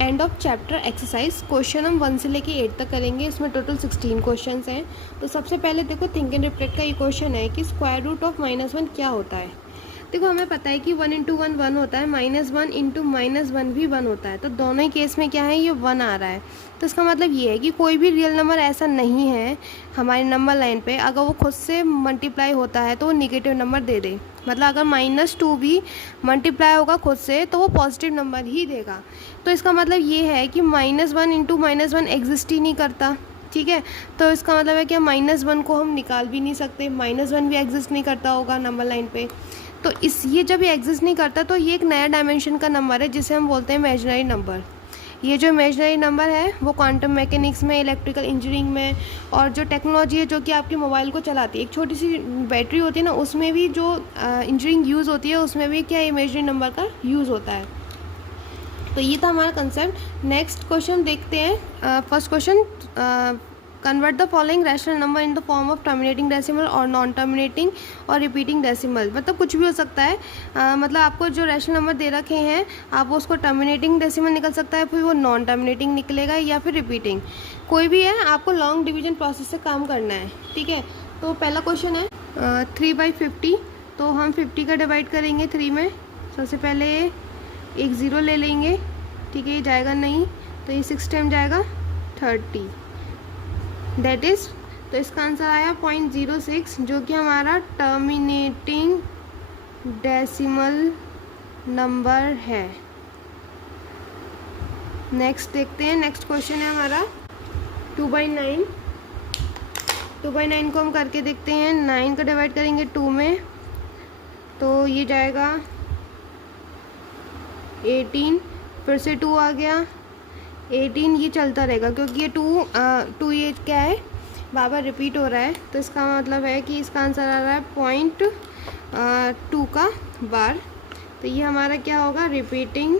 End of chapter exercise. Question हम 1 से लेके 8 तक करेंगे। इसमें टोटल 16 क्वेश्चन हैं। तो सबसे पहले देखो, थिंक एंड रिफ्लेक्ट का ये क्वेश्चन है कि स्क्वायर रूट ऑफ -1 क्या होता है। देखो, हमें पता है कि 1 इंटू 1 1 होता है, -1 इंटू -1 भी 1 होता है। तो दोनों ही केस में क्या है, ये 1 आ रहा है। तो इसका मतलब ये है कि कोई भी रियल नंबर ऐसा नहीं है हमारी नंबर लाइन पे, अगर वो खुद से मल्टीप्लाई होता है तो वो निगेटिव नंबर दे दे। मतलब अगर -2 भी मल्टीप्लाई होगा खुद से तो वो पॉजिटिव नंबर ही देगा। तो इसका मतलब ये है कि -1 इंटू -1 एग्जिस्ट ही नहीं करता। ठीक है, तो इसका मतलब है कि -1 को हम निकाल भी नहीं सकते, -1 भी एग्जिस्ट नहीं करता होगा नंबर लाइन पे। तो ये जब ये एग्जिस्ट नहीं करता तो ये एक नया डायमेंशन का नंबर है जिसे हम बोलते हैं इमेजिनरी नंबर। ये जो इमेजिनरी नंबर है वो क्वांटम मैकेनिक्स में, इलेक्ट्रिकल इंजीनियरिंग में और जो टेक्नोलॉजी है जो कि आपके मोबाइल को चलाती है, एक छोटी सी बैटरी होती है ना, उसमें भी जो इंजीनियरिंग यूज़ होती है उसमें भी क्या इमेजिनरी नंबर का यूज़ होता है। तो ये था हमारा कंसेप्ट। नेक्स्ट क्वेश्चन देखते हैं। First question, convert the following rational number in the form of terminating decimal और नॉन टर्मिनेटिंग और रिपीटिंग डेसिमल। मतलब कुछ भी हो सकता है। मतलब आपको जो रैशनल नंबर दे रखे हैं आप उसको टर्मिनेटिंग डेसिमल निकल सकता है, फिर वो नॉन टर्मिनेटिंग निकलेगा या फिर रिपीटिंग, कोई भी है। आपको लॉन्ग डिवीजन प्रोसेस से काम करना है। ठीक है, तो पहला क्वेश्चन है 3/50। तो हम 50 का डिवाइड करेंगे 3 में। सबसे पहले एक ज़ीरो ले लेंगे। ठीक है, ये जाएगा नहीं, तो ये 6 टाइम जाएगा 30, दैट इज़, तो इसका आंसर आया 0.06, जो कि हमारा टर्मिनेटिंग डेसिमल नंबर है। नेक्स्ट देखते हैं। नेक्स्ट क्वेश्चन है हमारा 2/9। 2/9 को हम करके देखते हैं। 9 का डिवाइड करेंगे 2 में, तो ये जाएगा 18, फिर से 2 आ गया 18, ये चलता रहेगा क्योंकि ये 2 ये क्या है, बार बार रिपीट हो रहा है। तो इसका मतलब है कि इसका आंसर आ रहा है 0.2 का बार। तो ये हमारा क्या होगा, रिपीटिंग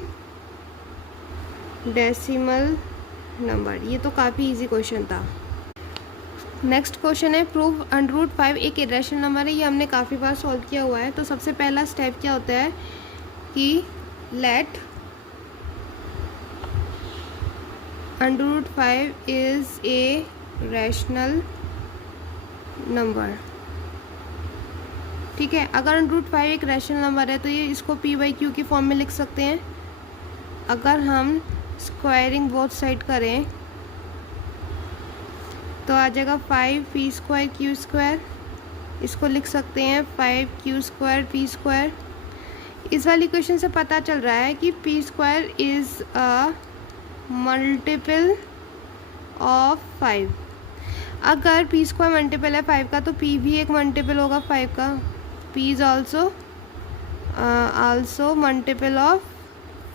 डेसिमल नंबर। ये तो काफ़ी इजी क्वेश्चन था। नेक्स्ट क्वेश्चन है प्रूव √5 एक इरेशनल नंबर है। ये हमने काफ़ी बार सॉल्व किया हुआ है। तो सबसे पहला स्टेप क्या होता है कि let √5 is a rational number. ठीक है, अगर √5 एक रैशनल नंबर है तो ये इसको p/q की फॉर्म में लिख सकते हैं। अगर हम स्क्वायरिंग बोथ साइड करें तो आ जाएगा 5p² q²। इसको लिख सकते हैं 5q² p²। इस वाली क्वेश्चन से पता चल रहा है कि p² is a multiple of 5। अगर p² मल्टीपल है 5 का तो p भी एक मल्टीपल होगा 5 का। p is also multiple of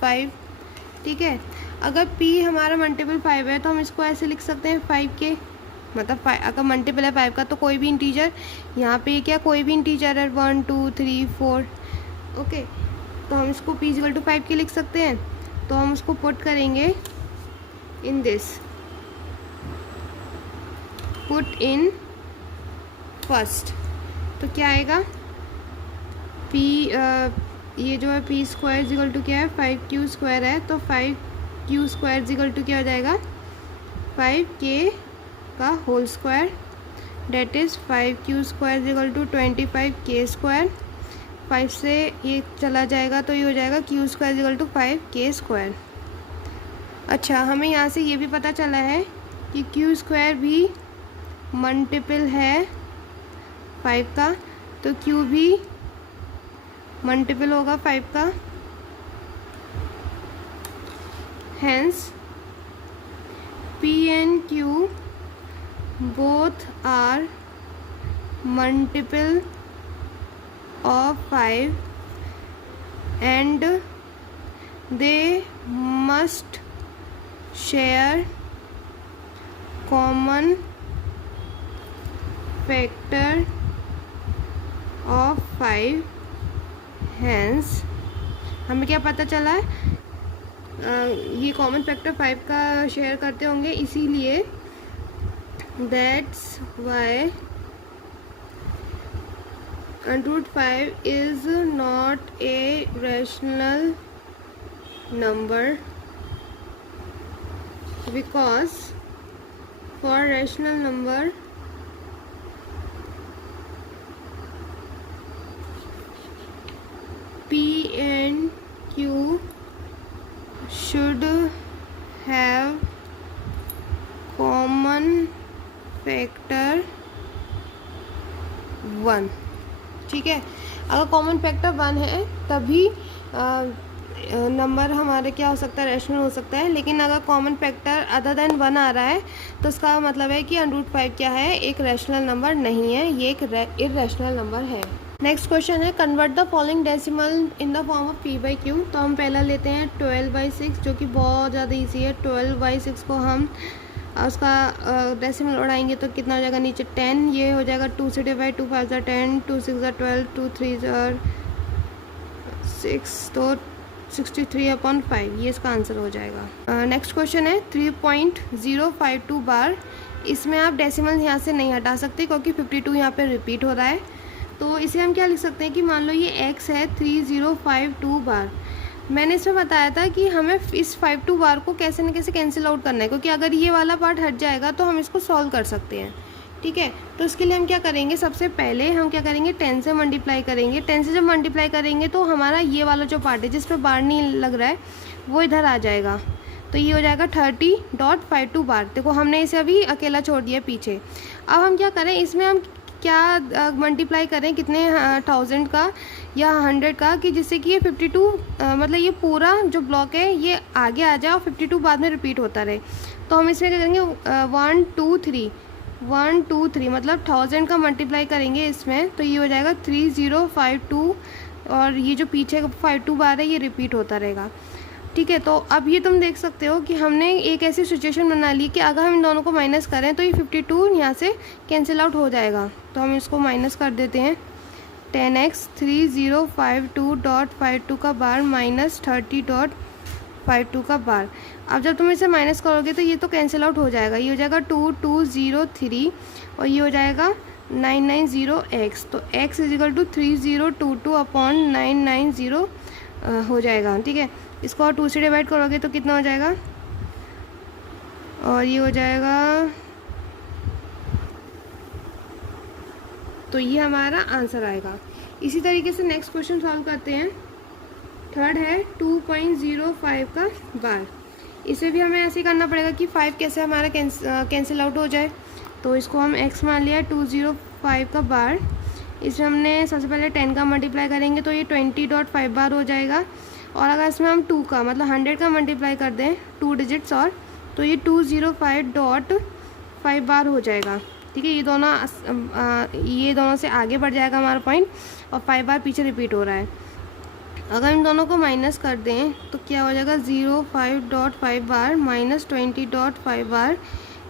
5। ठीक है, अगर p हमारा मल्टीपल 5 है तो हम इसको ऐसे लिख सकते हैं 5 के, मतलब 5 अगर मल्टीपल है 5 का तो कोई भी इंटीजर, यहाँ पे क्या कोई भी इंटीजर है 1 2 3 4। ओके, तो हम इसको p = 5 के लिख सकते हैं। तो हम उसको पुट करेंगे in this, put in first, तो क्या आएगा p ये जो है p² = क्या है 5q² है। तो 5q² = क्या हो जाएगा 5k का whole square, that is 5q² = 25k²। 5 से ये चला जाएगा तो ये हो जाएगा q² = 5k²। अच्छा, हमें यहाँ से ये भी पता चला है कि q² भी मल्टीपल है 5 का, तो q भी मल्टीपल होगा 5 का। Hence p and q both are multiple of 5 and they must share common factor of 5। hence हमें क्या पता चला है, ये कॉमन फैक्टर 5 का शेयर करते होंगे, इसीलिए that's why √5 is not a rational number because for rational number P and Q should have common factor 1। ठीक है, अगर कॉमन फैक्टर 1 है तभी नंबर हमारे क्या हो सकता है, रैशनल हो सकता है। लेकिन अगर कॉमन फैक्टर अदर देन 1 आ रहा है तो इसका मतलब है कि √5 क्या है, एक रैशनल नंबर नहीं है, ये एक इररेशनल नंबर है। नेक्स्ट क्वेश्चन है convert the following decimal in the form of p/q। तो हम पहला लेते हैं 12/6 जो कि बहुत ज़्यादा इजी है। 12/6 को हम उसका डेसिमल उड़ाएंगे तो कितना हो जाएगा, नीचे 10, ये हो जाएगा 2 से डिवाइड, 2 5 10, 2 6 12, 2 3 6, तो 63/5 ये इसका आंसर हो जाएगा। नेक्स्ट क्वेश्चन है 3.052 बार। इसमें आप डेसिमल यहाँ से नहीं हटा सकते क्योंकि 52 यहाँ पे रिपीट हो रहा है। तो इसे हम क्या लिख सकते हैं कि मान लो ये x है 3052 बार। मैंने इसमें बताया था कि हमें इस 52 बार को कैसे न कैसे कैंसिल आउट करना है, क्योंकि अगर ये वाला पार्ट हट जाएगा तो हम इसको सॉल्व कर सकते हैं। ठीक है, तो इसके लिए हम क्या करेंगे, सबसे पहले हम क्या करेंगे, 10 से मल्टीप्लाई करेंगे। 10 से जब मल्टीप्लाई करेंगे तो हमारा ये वाला जो पार्ट है जिस पर बार नहीं लग रहा है वो इधर आ जाएगा, तो ये हो जाएगा 30.52 बार। देखो हमने इसे अभी अकेला छोड़ दिया पीछे। अब हम क्या करें, इसमें हम क्या मल्टीप्लाई करें, कितने 1000 का या 100 का, कि जिससे कि ये 52 मतलब ये पूरा जो ब्लॉक है ये आगे आ जाए और 52 बाद में रिपीट होता रहे। तो हम इसमें क्या करेंगे, 1 2 3 1 2 3 मतलब 1000 का मल्टीप्लाई करेंगे इसमें, तो ये हो जाएगा 3052 और ये जो पीछे 52 बार है ये रिपीट होता रहेगा। ठीक है, तो अब ये तुम देख सकते हो कि हमने एक ऐसी सिचुएशन बना ली कि अगर हम इन दोनों को माइनस करें तो ये 52 यहाँ से कैंसिल आउट हो जाएगा। तो हम इसको माइनस कर देते हैं। 10x 3052.52 का बार माइनस 30.52 का बार। अब जब तुम इसे माइनस करोगे तो ये तो कैंसिल आउट हो जाएगा, ये हो जाएगा 2203 और ये हो जाएगा 990x। तो x = 3022/990 हो जाएगा। ठीक है, इसको और 2 से डिवाइड करोगे तो कितना हो जाएगा, और ये हो जाएगा, तो ये हमारा आंसर आएगा। इसी तरीके से नेक्स्ट क्वेश्चन सॉल्व करते हैं। थर्ड है 2.05 का बार। इसे भी हमें ऐसे करना पड़ेगा कि 5 कैसे हमारा कैंसिल आउट हो जाए। तो इसको हम x मान लिया 205 का बार। इसमें हमने सबसे पहले 10 का मल्टीप्लाई करेंगे तो ये 20.5 बार हो जाएगा। और अगर इसमें हम 2 का मतलब 100 का मल्टीप्लाई कर दें 2 डिजिट्स और, तो ये 205.5 बार हो जाएगा। ठीक है, ये दोनों से आगे बढ़ जाएगा हमारा पॉइंट और 5 बार पीछे रिपीट हो रहा है। अगर इन दोनों को माइनस कर दें तो क्या हो जाएगा, 05.5 बार माइनस 20.5 बार,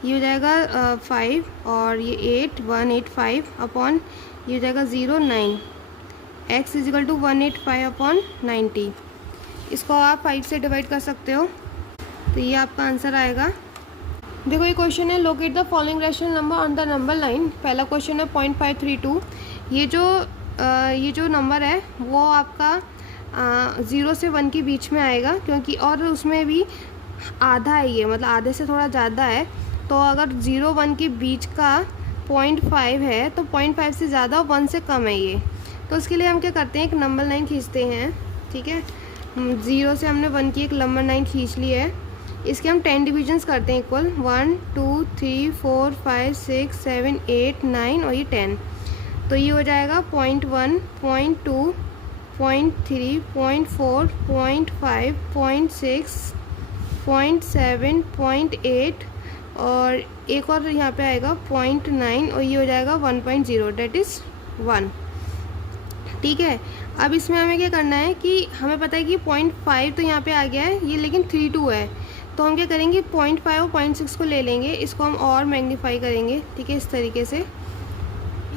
ये हो जाएगा 5 और ये 8185 ये हो जाएगा 09। x = 185/90। इसको आप 5 से डिवाइड कर सकते हो तो ये आपका आंसर आएगा। देखो ये क्वेश्चन है, locate the following rational number on the number line. पहला क्वेश्चन है 0.532। ये जो नंबर है वो आपका 0 से 1 के बीच में आएगा, क्योंकि और उसमें भी आधा है ये, मतलब आधे से थोड़ा ज़्यादा है। तो अगर 0-1 के बीच का 0.5 है तो 0.5 से ज़्यादा 1 से कम है ये। तो इसके लिए हम क्या करते हैं, एक नंबर लाइन खींचते हैं। ठीक है, 0 से हमने 1 की एक नंबर लाइन खींच ली है। इसके हम 10 डिविजन्स करते हैं इक्वल, 1 2 3 4 5 6 7 8 9 और ये 10। तो ये हो जाएगा 0.1 0.2 0.3 0.4 0.5 0.6 0.7 0.8 और एक और यहाँ पे आएगा 0.9 और ये हो जाएगा 1.0 डेट इज़ 1। ठीक है, अब इसमें हमें क्या करना है कि हमें पता है कि 0.5 तो यहाँ पे आ गया है ये, लेकिन 32 है। तो हम क्या करेंगे, 0.5 और 0.6 को ले लेंगे, इसको हम और मैग्नीफाई करेंगे। ठीक है, इस तरीके से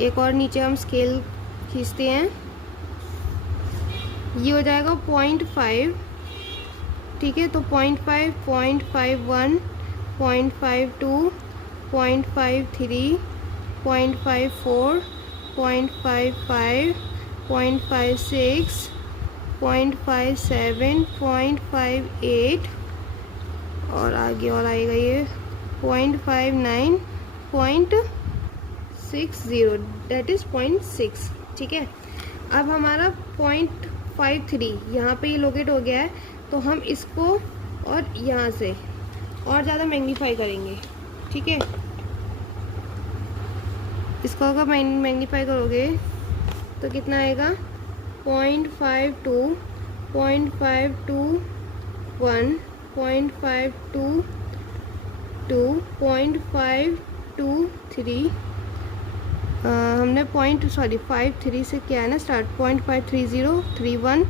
एक और नीचे हम स्केल खींचते हैं, ये हो जाएगा 0.5। ठीक है, तो 0.5 0.51 0.52 0.53 0.54 0.55 0.56 0.57 0.58 और आगे और आएगा ये 0.59.60 डेट इज़ 0.6। ठीक है, अब हमारा 0.53 यहाँ पे ये लोकेट हो गया है, तो हम इसको और यहाँ से और ज़्यादा मैग्नीफाई करेंगे। ठीक है, इसको अगर मैग्नीफाई करोगे तो कितना आएगा 0.52, 0.521, 0.522, 0.523, हमने 53 से क्या है ना स्टार्ट, 0.530, 31,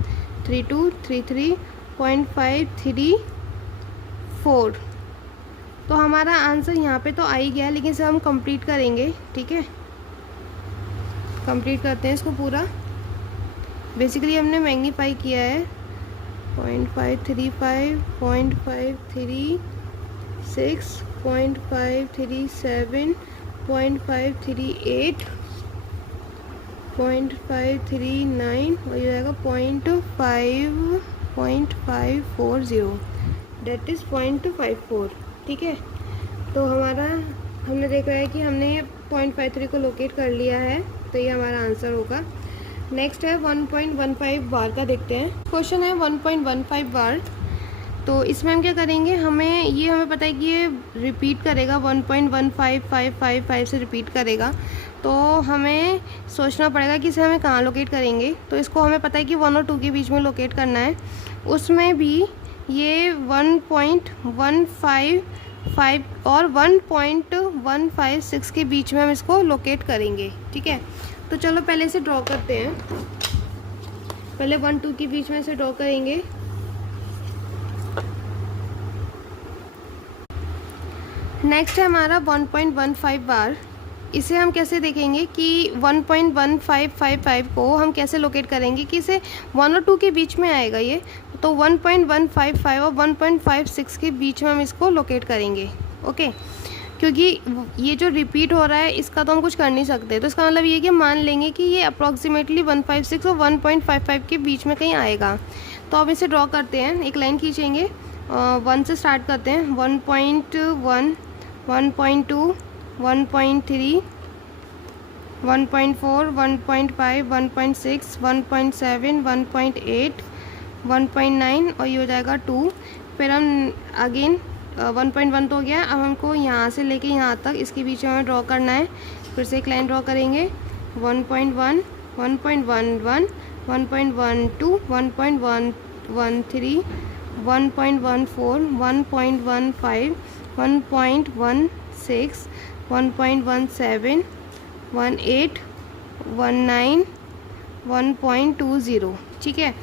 32, 33, 0.534। तो हमारा आंसर यहाँ पे तो आ ही गया, लेकिन इसे हम कंप्लीट करेंगे। ठीक है, कंप्लीट करते हैं इसको पूरा। बेसिकली हमने मैग्नीफाई किया है 0.535, 0.536, 0.537, 0.538, 0.539 और ये आएगा 0.540 डेट इज़ 0.54। ठीक है, तो हमारा हमने देखा है कि हमने 0.53 को लोकेट कर लिया है, तो ये हमारा आंसर होगा। नेक्स्ट है 1.15 बार का, देखते हैं। क्वेश्चन है 1.15 बार। तो इसमें हम क्या करेंगे, हमें पता है कि ये रिपीट करेगा 1.15555 से रिपीट करेगा, तो हमें सोचना पड़ेगा कि इसे हमें कहाँ लोकेट करेंगे। तो इसको हमें पता है कि 1 और 2 के बीच में लोकेट करना है। उसमें भी ये 1.155 और 1.156 के बीच में हम इसको लोकेट करेंगे। ठीक है, तो चलो पहले इसे ड्रॉ करते हैं। पहले 1 2 के बीच में इसे ड्रॉ करेंगे। नेक्स्ट है हमारा 1.15 बार। इसे हम कैसे देखेंगे कि 1.1555 को हम कैसे लोकेट करेंगे कि इसे 1 और 2 के बीच में आएगा ये, तो 1.155 और 1.56 के बीच में हम इसको लोकेट करेंगे। ओके, क्योंकि ये जो रिपीट हो रहा है इसका तो हम कुछ कर नहीं सकते, तो इसका मतलब ये कि मान लेंगे कि ये अप्रॉक्सीमेटली 156 और 1.55 के बीच में कहीं आएगा। तो अब इसे ड्रॉ करते हैं, एक लाइन खींचेंगे, 1 से स्टार्ट करते हैं। 1.1, 1.2, 1.3, 1.4, 1.5, 1.6, 1.7, 1.8, 1.9 और ये हो जाएगा 2। फिर हम अगेन 1.1 तो हो गया, अब हमको यहाँ से लेके यहाँ तक इसके बीच में हमें ड्रॉ करना है। फिर से एक लाइन ड्रॉ करेंगे, 1.1, 1.11, 1.12, 1.13, 1.14, 1.15, 1.16, 1.17, 18, 19, 1.20। ठीक है,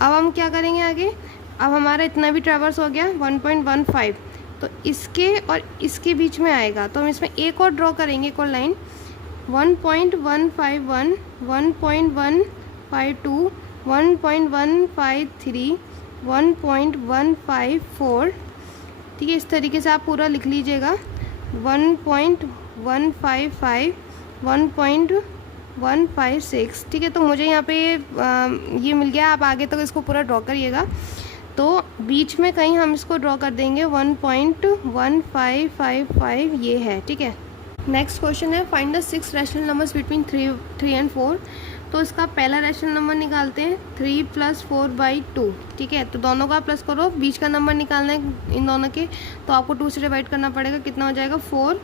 अब हम क्या करेंगे आगे, अब हमारा इतना भी ट्रैवर्स हो गया 1.15, तो इसके और इसके बीच में आएगा, तो हम इसमें एक और ड्रॉ करेंगे, एक और लाइन 1.151, 1.152, 1.153, 1.154। ठीक है, इस तरीके से आप पूरा लिख लीजिएगा 1.155, 1.156। ठीक है, तो मुझे यहाँ पे ये मिल गया। आप आगे तक इसको पूरा ड्रॉ करिएगा, तो बीच में कहीं हम इसको ड्रॉ कर देंगे 1.1555 ये है। ठीक है, नेक्स्ट क्वेश्चन है find the 6 rational numbers between 3 and 4। तो इसका पहला रैशनल नंबर निकालते हैं 3 + 4/2। ठीक है, तो दोनों का प्लस करो, बीच का नंबर निकालना है इन दोनों के, तो आपको 2 से डिवाइड करना पड़ेगा। कितना हो जाएगा 4,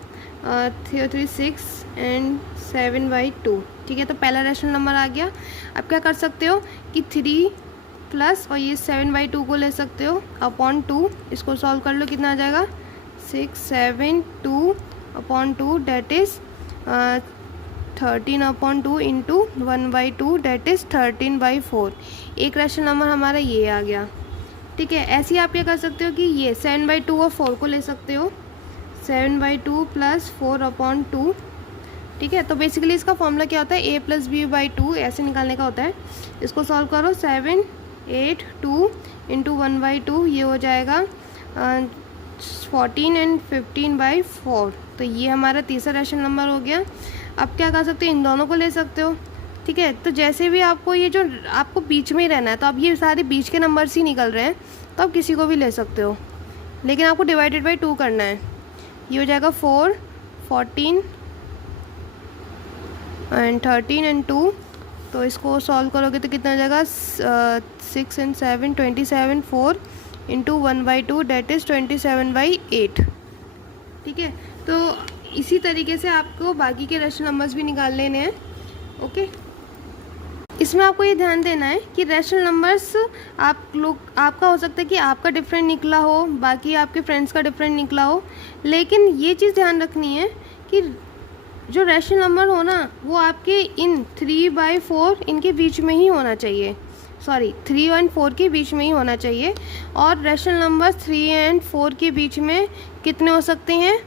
3 6 and 7/2। ठीक है, तो पहला रैशनल नंबर आ गया। अब क्या कर सकते हो कि 3 प्लस और ये 7/2 को ले सकते हो अपॉन 2, इसको सॉल्व कर लो, कितना आ जाएगा 672/2 that is 13/2 into 1/2 that is 13/4। एक रैशनल नंबर हमारा ये आ गया। ठीक है, ऐसे ही आप क्या कर सकते हो कि ये 7/2 और 4 को ले सकते हो, 7/2 प्लस 4/2। ठीक है, तो बेसिकली इसका फॉर्मूला क्या होता है, a + b/2 ऐसे निकालने का होता है। इसको सॉल्व करो, 7, 8, 2 इंटू 1/2 ये हो जाएगा 14 and 15/4। तो ये हमारा तीसरा रैशनल नंबर हो गया। अब क्या कर सकते हो, इन दोनों को ले सकते हो। ठीक है, तो जैसे भी आपको ये जो आपको बीच में ही रहना है, तो अब ये सारे बीच के नंबर्स ही निकल रहे हैं, तो आप किसी को भी ले सकते हो। लेकिन आपको डिवाइडेड बाई 2 करना है। ये हो जाएगा 4, 14 एंड 13 एंड 2, तो इसको सॉल्व करोगे तो कितना हो जाएगा 6 एंड 7 27, 4 इंटू 1/2 डेट इज़ 27/8। ठीक है, तो इसी तरीके से आपको बाकी के रेशनल नंबर्स भी निकाल लेने हैं। ओके, इसमें आपको ये ध्यान देना है कि रेशनल नंबर्स आपका हो सकता है कि आपका डिफरेंट निकला हो, बाकी आपके फ्रेंड्स का डिफरेंट निकला हो, लेकिन ये चीज़ ध्यान रखनी है कि जो रेशनल नंबर हो ना वो आपके इन 3/4 इनके बीच में ही होना चाहिए, सॉरी 3 और 4 के बीच में ही होना चाहिए। और रेशनल नंबर 3 एंड 4 के बीच में कितने हो सकते हैं,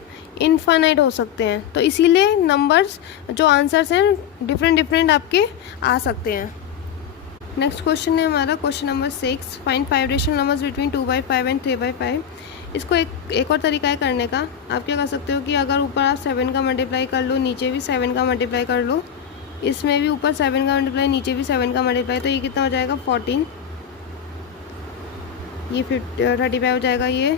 इनफाइनाइट हो सकते हैं। तो इसीलिए नंबर्स जो आंसर्स हैं डिफरेंट आपके आ सकते हैं। नेक्स्ट क्वेश्चन है हमारा question number 6, find 5 rational numbers between 2/5 and 3/5। इसको एक और तरीका है करने का। आप क्या कर सकते हो कि अगर ऊपर आप 7 का मल्टीप्लाई कर लो, नीचे भी 7 का मल्टीप्लाई कर लो, इसमें भी ऊपर 7 का मल्टीप्लाई, नीचे भी 7 का मल्टीप्लाई, तो ये कितना हो जाएगा 14, ये 35 हो जाएगा, ये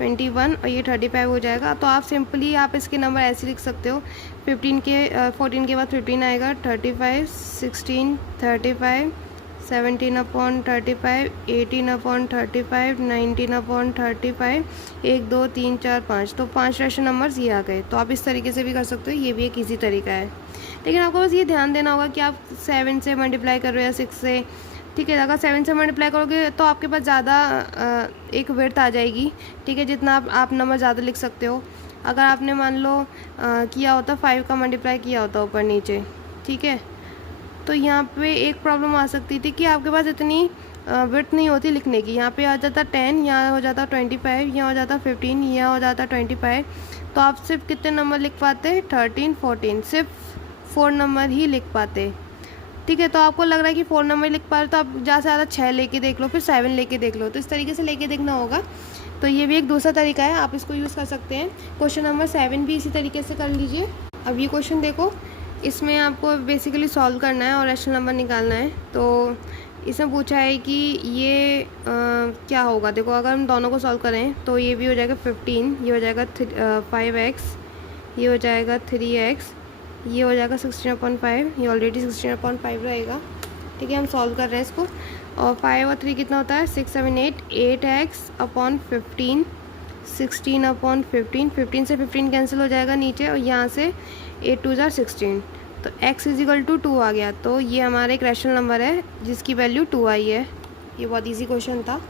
21 और ये 35 हो जाएगा। तो आप सिंपली आप इसके नंबर ऐसे लिख सकते हो, 14 के बाद 15 आएगा, 35, 16, 35, 17/35, 18/35, 19/35, 1 2 3 4 5, तो 5 रेशनल नंबर्स ये आ गए। तो आप इस तरीके से भी कर सकते हो, ये भी एक ईजी तरीका है। लेकिन आपको बस ये ध्यान देना होगा कि आप 7 से मल्टीप्लाई कर रहे हो या 6 से। ठीक है, अगर 7 से मल्टीप्लाई करोगे तो आपके पास ज़्यादा एक विड्थ आ जाएगी। ठीक है, जितना आप नंबर ज़्यादा लिख सकते हो। अगर आपने मान लो किया होता 5 का मल्टीप्लाई किया होता ऊपर नीचे, ठीक है, तो यहाँ पे एक प्रॉब्लम आ सकती थी कि आपके पास इतनी विड्थ नहीं होती लिखने की। यहाँ पे आ जाता 10, यहाँ हो जाता 25, यहाँ हो जाता 15, यहाँ हो जाता 25। तो आप सिर्फ कितने नंबर लिख पाते, 13, 14, सिर्फ 4 नंबर ही लिख पाते। ठीक है, तो आपको लग रहा है कि 4 नंबर लिख पा रहे तो आप ज़्यादा से ज़्यादा 6 लेके देख लो, फिर 7 लेके देख लो। तो इस तरीके से लेके देखना होगा। तो ये भी एक दूसरा तरीका है, आप इसको यूज़ कर सकते हैं। क्वेश्चन नंबर 7 भी इसी तरीके से कर लीजिए। अब ये क्वेश्चन देखो, इसमें आपको बेसिकली सॉल्व करना है और रेशनल नंबर निकालना है। तो इसमें पूछा है कि ये क्या होगा। देखो, अगर हम दोनों को सॉल्व करें तो ये भी हो जाएगा 15, ये हो जाएगा 5x, ये हो जाएगा 3x, ये हो जाएगा 16/5, ये ऑलरेडी 16/5 रहेगा। ठीक है, हम सॉल्व कर रहे हैं इसको। और 5 और 3 कितना होता है, 6 7 8, 8x/15, 16/15, 15 से 15 कैंसिल हो जाएगा नीचे, और यहाँ से 8 2 जार 16, तो x = 2 आ गया। तो ये हमारा एक रैशनल नंबर है जिसकी वैल्यू 2 आई है। ये बहुत ईजी क्वेश्चन था।